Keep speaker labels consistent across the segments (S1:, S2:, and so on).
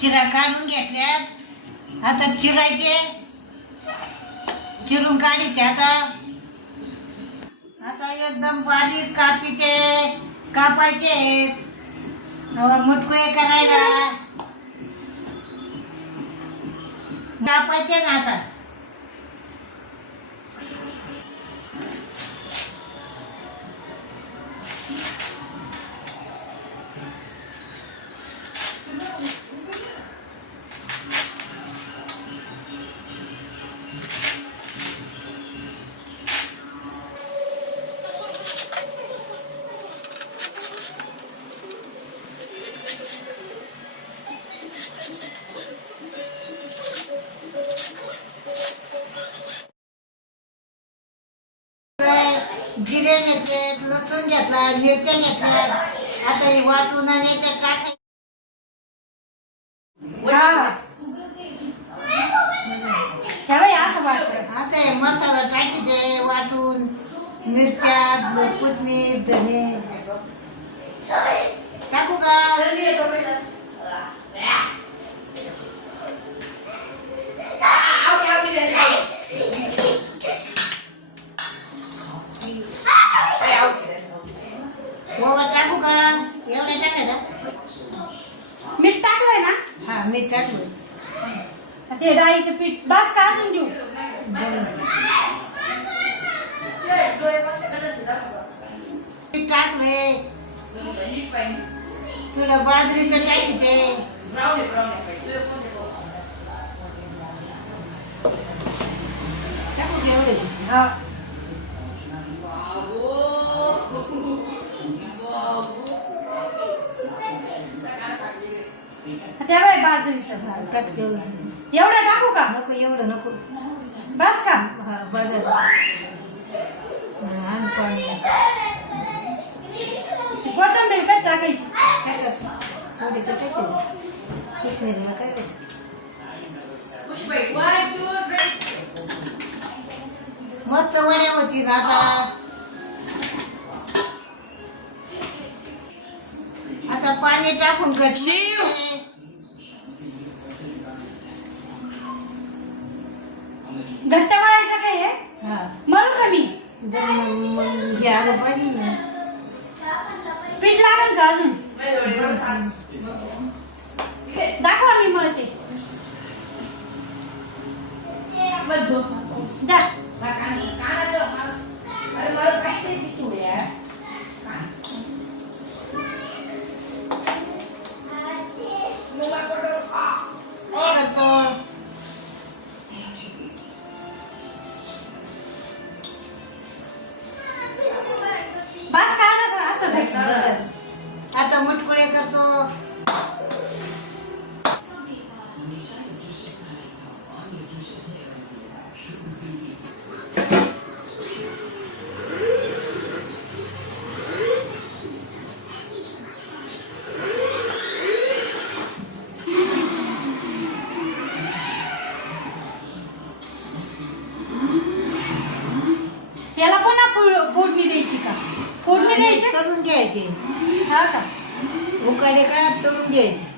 S1: चिरा काढून घेतल्यात. आता चिरायचे. चिरून काढायचे आता. आता एकदम बारीक कापीचे कापायचे मुटकुळे करायला. कापायचे ना आता. मिरच्या घेतल्या आता ही वाटून
S2: हा. त्यावेळी असं वाटतं.
S1: आता हे मसाला टाकीचे वाटून मिरच्या कोथमीर धने. टाकू का? टाकू का? एवढा टाकायचा
S2: मीठ टाकलंय ना?
S1: हा मीठ टाकलं
S2: ते डाळीचं पीठ. बस का अजून देऊ.
S1: मीठ टाकले थोडं बाजरीचं टाकीचे टाकू का एवढे?
S2: हा. त्यावेळी बाजरीचं एवढं टाकू का?
S1: नको एवढं नको.
S2: बस का?
S1: हा बाजार. आणि पाणी.
S2: कोथंबीर कधी टाकायची?
S1: टाकायचं. थोडी तर टाकायची. कोथिंबीरला काय वड्या होती ना आता. पाणी टाकून कट
S2: घट्ट मळायचं काय आहे
S1: हा.
S2: मळू का मी? पीठ लागेल का अजून? दाखवा मी मळते.
S1: घ्यायचे
S2: हा का?
S1: उकाडे काय तळून घ्यायचे?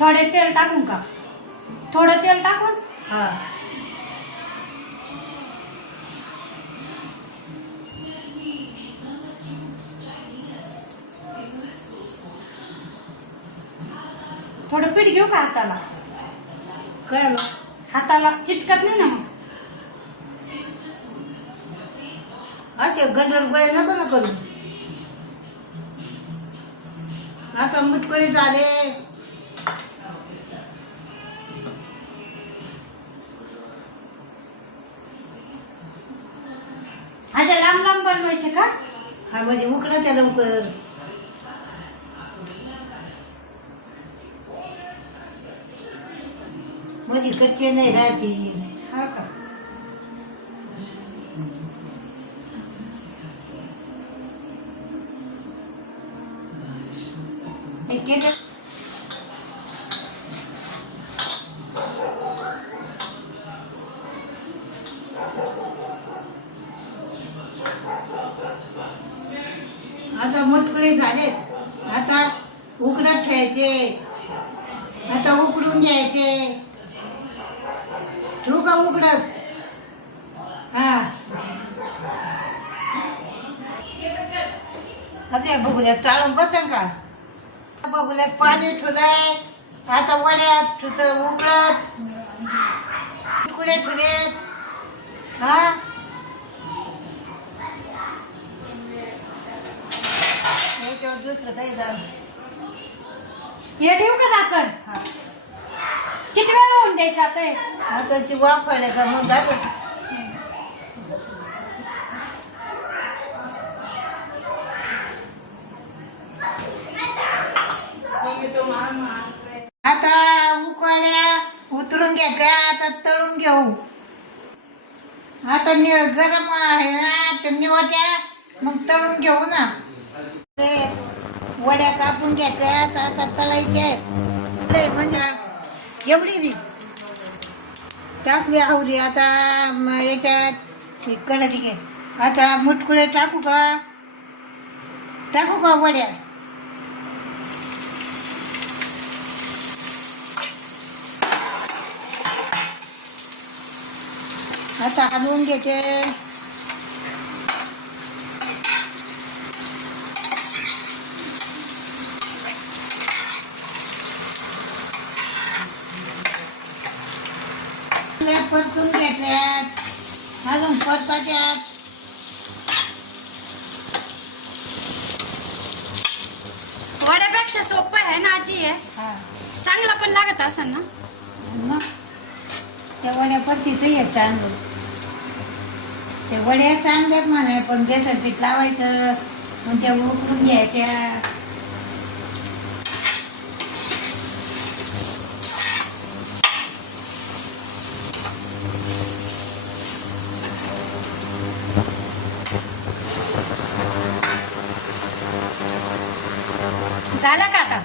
S2: थोडे तेल टाकून का? थोडं तेल टाकून?
S1: हा.
S2: थोडं पीठ घेऊ का हाताला?
S1: काय?
S2: हाताला चिटकत नाही ना मग?
S1: अच्छा गडर गोळे नको ना करू. आता मुटकुळे झाले.
S2: अशा लांब लांब बनवायचे का?
S1: हा म्हणजे उकडा त्या लवकर. म्हणजे कच्चे नाही राहते.
S2: हा का?
S1: आता मुटकुळे झालेत. आता उकडत ठेवायचे. आता उकडून घ्यायचे. ठेवू का उकडत? हा. आता बघूल्यात चाळून बसन का? बघूल्यात पाणी ठुलंय आता वड्यात ठुत उकडत. कुडे ठुलेत हा? याच्यावर दुसरं काही झालं
S2: हे ठेवू का साखर?
S1: हा.
S2: किती वेळ होऊन द्यायचं आता हे?
S1: आताची वाफायला का मग झालं आता उकळल्या उतरून आता तळून घेऊ. आता नि गरम आहे ना ते निवत्या मग तळून घेऊ ना. ते वड्या कापून घ्यायच्यात आता तळायच्या म्हणजे एवढी बी. टाकली आवरी आता याच्यात कडा घे. आता मुटकुळे टाकू का? टाकू का वड्या? आता हलवून घेते. परतून घेतल्यात अजून परताच्यात.
S2: वड्यापेक्षा सोपं आहे ना आजी आहे
S1: हा.
S2: चांगला पण लागत असं ना?
S1: मग? त्या वड्या परतीचं येत चांगलं ते वड्या चांगल्यात म्हणाय पण बेसन पीठ लावायचं. मग त्या उकळून घ्यायच्या.
S2: झालं का आता?